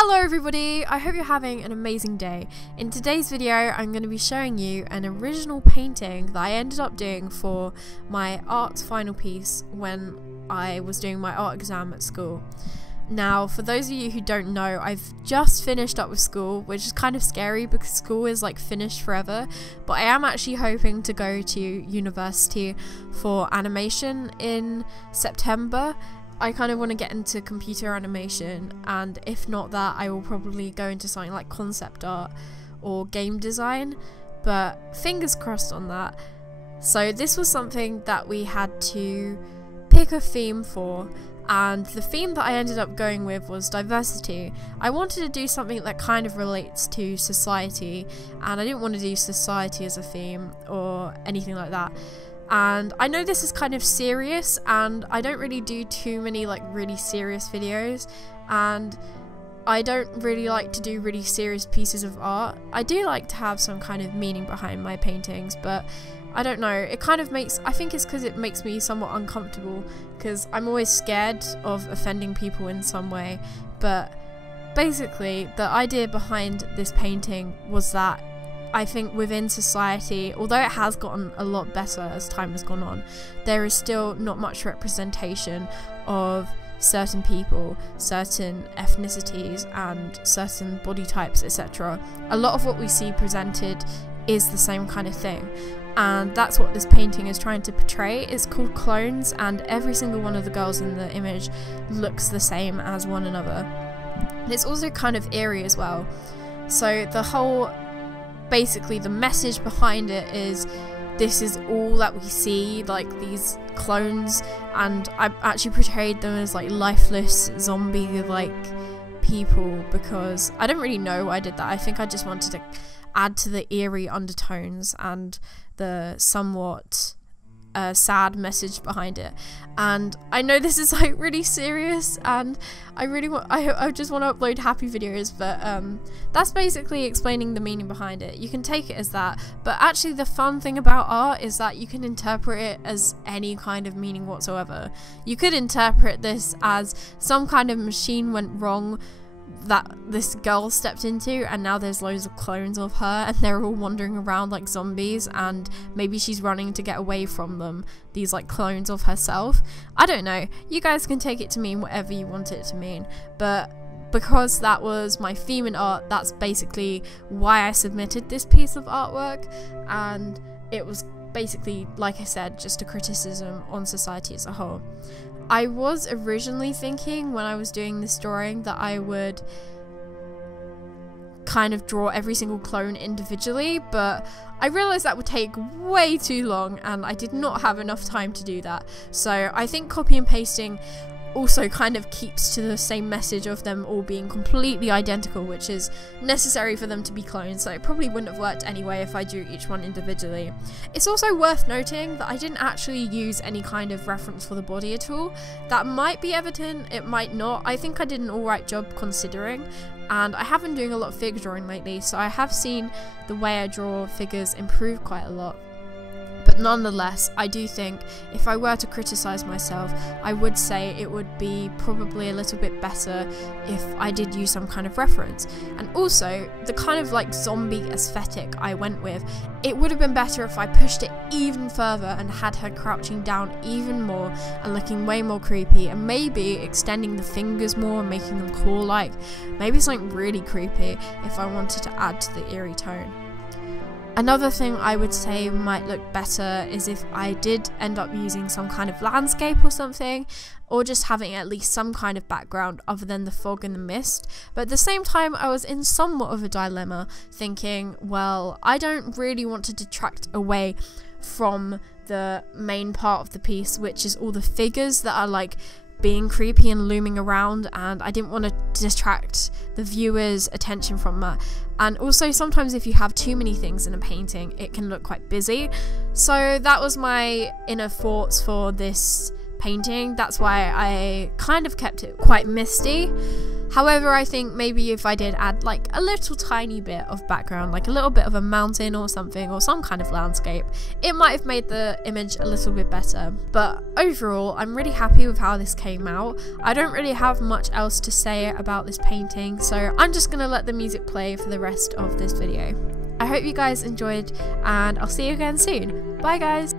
Hello everybody, I hope you're having an amazing day. In today's video I'm going to be showing you an original painting that I ended up doing for my art final piece when I was doing my art exam at school. Now, for those of you who don't know, I've just finished up with school, which is kind of scary because school is like finished forever, but I am actually hoping to go to university for animation in September. I kind of want to get into computer animation, and if not that, I will probably go into something like concept art or game design, but fingers crossed on that. So this was something that we had to pick a theme for, and the theme that I ended up going with was diversity. I wanted to do something that kind of relates to society, and I didn't want to do society as a theme or anything like that. And I know this is kind of serious, and I don't really do too many like really serious videos, and I don't really like to do really serious pieces of art. I do like to have some kind of meaning behind my paintings, but I don't know, it kind of makes, I think it's because it makes me somewhat uncomfortable, because I'm always scared of offending people in some way. But basically the idea behind this painting was that I think within society, although it has gotten a lot better as time has gone on, there is still not much representation of certain people, certain ethnicities and certain body types, etc. A lot of what we see presented is the same kind of thing, and that's what this painting is trying to portray. It's called Clones, and every single one of the girls in the image looks the same as one another. And it's also kind of eerie as well. So the whole, basically the message behind it is this is all that we see, like these clones, and I actually portrayed them as like lifeless zombie like people because I don't really know why I did that. I think I just wanted to add to the eerie undertones and the somewhat sad message behind it. And I know this is like really serious, and I really want, I just want to upload happy videos, but that's basically explaining the meaning behind it. You can take it as that, but actually the fun thing about art is that you can interpret it as any kind of meaning whatsoever. You could interpret this as some kind of machine went wrong that this girl stepped into, and now there's loads of clones of her and they're all wandering around like zombies, and maybe she's running to get away from them, these like clones of herself. I don't know, you guys can take it to mean whatever you want it to mean, but because that was my theme in art, that's basically why I submitted this piece of artwork. And it was basically, like I said, just a criticism on society as a whole. I was originally thinking when I was doing this drawing that I would kind of draw every single clone individually, but I realised that would take way too long and I did not have enough time to do that. So I think copy and pasting also kind of keeps to the same message of them all being completely identical, which is necessary for them to be clones, so it probably wouldn't have worked anyway if I drew each one individually. It's also worth noting that I didn't actually use any kind of reference for the body at all. That might be evident, it might not. I think I did an alright job considering, and I have been doing a lot of figure drawing lately, so I have seen the way I draw figures improve quite a lot. But nonetheless, I do think if I were to criticise myself, I would say it would be probably a little bit better if I did use some kind of reference. And also, the kind of like zombie aesthetic I went with, it would have been better if I pushed it even further and had her crouching down even more and looking way more creepy, and maybe extending the fingers more and making them claw-like. Maybe something really creepy if I wanted to add to the eerie tone. Another thing I would say might look better is if I did end up using some kind of landscape or something, or just having at least some kind of background other than the fog and the mist. But at the same time, I was in somewhat of a dilemma, thinking, well, I don't really want to detract away from the main part of the piece, which is all the figures that are like being creepy and looming around, and I didn't want to distract the viewer's attention from that. And also sometimes if you have too many things in a painting, it can look quite busy. So that was my inner thoughts for this painting. That's why I kind of kept it quite misty. However, I think maybe if I did add like a little tiny bit of background, like a little bit of a mountain or something, or some kind of landscape, it might have made the image a little bit better. But overall, I'm really happy with how this came out. I don't really have much else to say about this painting, so I'm just gonna let the music play for the rest of this video. I hope you guys enjoyed, and I'll see you again soon. Bye guys!